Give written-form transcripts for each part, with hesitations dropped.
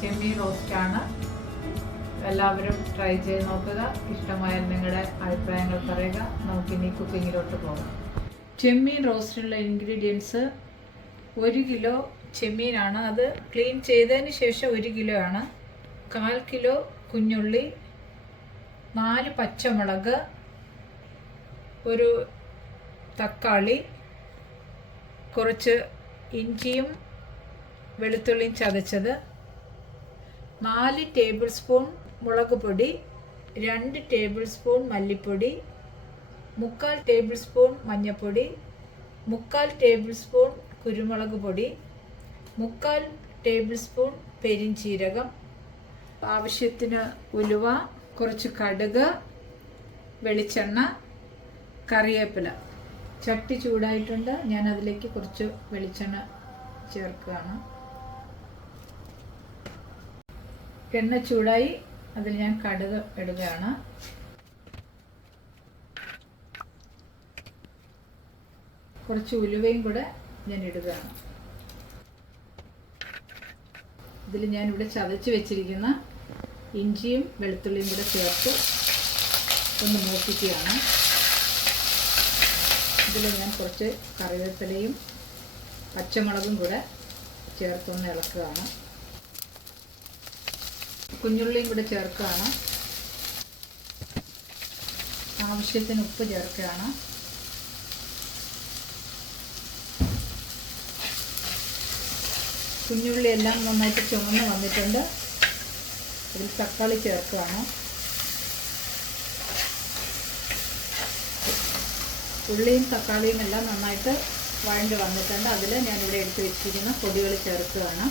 ചെമ്മീൻ റോസ്റ്റാണ്. എല്ലാവരും ട്രൈ ചെയ്ത് നോക്കുക. ഇഷ്ടമായാൽ നിങ്ങളുടെ അഭിപ്രായങ്ങൾ പറയുക. നമുക്കിനി കുക്കിങ്ങിലോട്ട് പോകാം. ചെമ്മീൻ റോസ്റ്റിനുള്ള ഇൻഗ്രീഡിയൻസ് 1 കിലോ ചെമ്മീനാണ്. അത് ക്ലീൻ ചെയ്തതിന് ശേഷം 1 കിലോ ആണ്. 1/4 കിലോ കുഞ്ഞുള്ളി, 4 പച്ചമുളക്, ഒരു തക്കാളി, കുറച്ച് ഇഞ്ചിയും വെളുത്തുള്ളിയും ചതച്ചത്, 4 ടേബിൾ സ്പൂൺ മുളക് പൊടി, 2 ടേബിൾ സ്പൂൺ മല്ലിപ്പൊടി, 3/4 ടേബിൾ സ്പൂൺ മഞ്ഞൾപ്പൊടി, 3/4 ടേബിൾ സ്പൂൺ കുരുമുളക് പൊടി, 3/4 ടേബിൾ സ്പൂൺ പെരിഞ്ചീരകം, ആവശ്യത്തിന് ഉലുവ, കുറച്ച് കടുക്, വെളിച്ചെണ്ണ, കറിവേപ്പില. ചട്ടി ചൂടായിട്ടുണ്ട്. ഞാൻ അതിലേക്ക് കുറച്ച് വെളിച്ചെണ്ണ ചേർക്കുകയാണ്. എണ്ണ ചൂടായി. അതിൽ ഞാൻ കടുക് ഇടുകയാണ്. കുറച്ച് ഉലുവയും കൂടെ ഞാൻ ഇടുകയാണ്. ഇതിൽ ഞാനിവിടെ ചതച്ച് വെച്ചിരിക്കുന്ന ഇഞ്ചിയും വെളുത്തുള്ളിയും കൂടെ ചേർത്ത് ഒന്ന് മൂപ്പിക്കുകയാണ്. ഇതിൽ ഞാൻ കുറച്ച് കറിവേപ്പിലയും പച്ചമുളകും കൂടെ ചേർത്തൊന്ന് ഇളക്കുകയാണ്. കുഞ്ഞുള്ളിയും കൂടെ ചേർക്കുകയാണ്. ആവശ്യത്തിന് ഉപ്പ് ചേർക്കുകയാണ്. കുഞ്ഞുള്ളി എല്ലാം നന്നായിട്ട് ചുമന്ന് വന്നിട്ടുണ്ട്. ഇതിൽ തക്കാളി ചേർക്കുകയാണ്. ഉള്ളിയും തക്കാളിയും എല്ലാം നന്നായിട്ട് വഴണ്ട് വന്നിട്ടുണ്ട്. അതിൽ ഞാനിവിടെ എടുത്ത് വെച്ചിരിക്കുന്ന പൊടികൾ ചേർക്കുകയാണ്.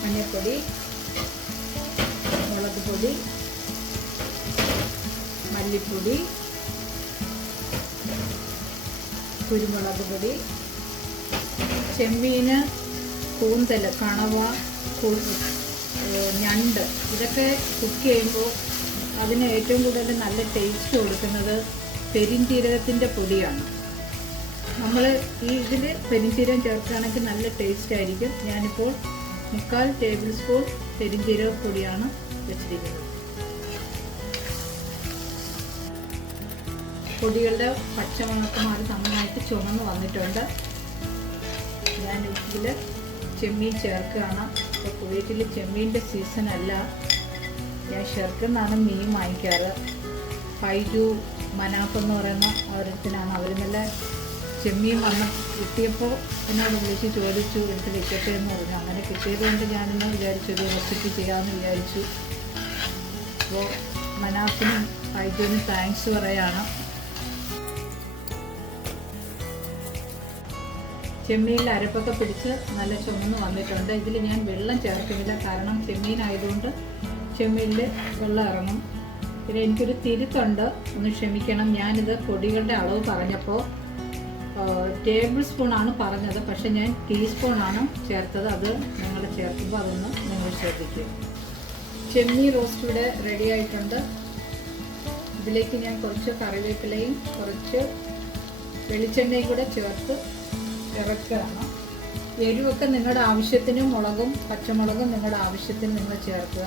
മഞ്ഞൾപ്പൊടി, മുളക് പൊടി, മല്ലിപ്പൊടി, കുരുമുളക് പൊടി, ചെമ്മീന്, കൂന്തൽ, കണവ, ഞണ്ട് ഇതൊക്കെ കുക്ക് ചെയ്യുമ്പോൾ അതിന് ഏറ്റവും കൂടുതൽ നല്ല ടേസ്റ്റ് കൊടുക്കുന്നത് പെരിഞ്ചീരകത്തിൻ്റെ പൊടിയാണ്. നമ്മൾ ഇതിൽ പെരിഞ്ചീരകം ചേർക്കുകയാണെങ്കിൽ നല്ല ടേസ്റ്റ് ആയിരിക്കും. ഞാനിപ്പോൾ 3/4 ടേബിൾ സ്പൂൺ പെരിഞ്ചീരക പൊടിയാണ് വെച്ചിരിക്കുന്നത്. പൊടികളുടെ പച്ചമുളക് മാറി നന്നായിട്ട് ചുമന്ന് വന്നിട്ടുണ്ട്. ഞാൻ ഇതിൽ ചെമ്മീൻ ചേർക്കുകയാണ്. ഇപ്പോൾ കുവൈറ്റിൽ ചെമ്മീൻ്റെ സീസൺ അല്ല. ഞാൻ ഷെർക്കെന്നാണ് മീൻ വാങ്ങിക്കാറ്. ഫൈജു മനാഫ് എന്ന് പറയുന്ന ഓരോരുത്തരാണ്. അവർ നല്ല ചെമ്മീൻ വന്ന് കിട്ടിയപ്പോൾ എന്നോട് വിളിച്ച് ചോദിച്ചു എടുത്ത് വെക്കട്ടെ എന്ന് പറഞ്ഞു. അങ്ങനെ കിട്ടിയതുകൊണ്ട് ഞാനിന്ന് വിചാരിച്ചു ഒരു റെസിപ്പി ചെയ്യാമെന്ന് വിചാരിച്ചു. അപ്പോൾ മനാഫിനും ഫൈജുവിനും താങ്ക്സ് പറയാണ്. ചെമ്മീനിൽ അരപ്പൊക്കെ പിടിച്ച് നല്ല ചുമന്ന് വന്നിട്ടുണ്ട്. ഇതിൽ ഞാൻ വെള്ളം ചേർക്കുന്നില്ല. കാരണം ചെമ്മീനായതുകൊണ്ട് ചെമ്മീനിൽ വെള്ളം ഇറങ്ങും. പിന്നെ എനിക്കൊരു തിരുത്തുണ്ട്, ഒന്ന് ക്ഷമിക്കണം. ഞാനിത് പൊടികളുടെ അളവ് പറഞ്ഞപ്പോൾ ടേബിൾ സ്പൂണാണ് പറഞ്ഞത്, പക്ഷെ ഞാൻ ടീസ്പൂണാണ് ചേർത്തത്. അത് നിങ്ങൾ ചേർക്കുമ്പോൾ അതൊന്ന് നിങ്ങൾ ശ്രദ്ധിക്കുക. ചെമ്മീൻ റോസ്റ്റ് ഇവിടെ റെഡി ആയിട്ടുണ്ട്. ഇതിലേക്ക് ഞാൻ കുറച്ച് കറിവേപ്പിലയും കുറച്ച് വെളിച്ചെണ്ണയും കൂടെ ചേർത്ത് ഇറക്കുകയാണ്. എരിവൊക്കെ നിങ്ങളുടെ ആവശ്യത്തിന്, മുളകും പച്ചമുളകും നിങ്ങളുടെ ആവശ്യത്തിന് നിങ്ങൾ ചേർക്കുക.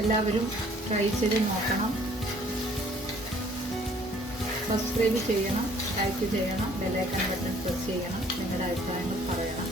എല്ലാവരും ട്രൈ ചെയ്ത് നോക്കണം. സബ്സ്ക്രൈബ് ചെയ്യണം, ലൈക്ക് ചെയ്യണം, ബെൽ ഐക്കൺ ബട്ടൺ പ്രസ് ചെയ്യണം. നിങ്ങളുടെ അഭിപ്രായങ്ങൾ പറയണം.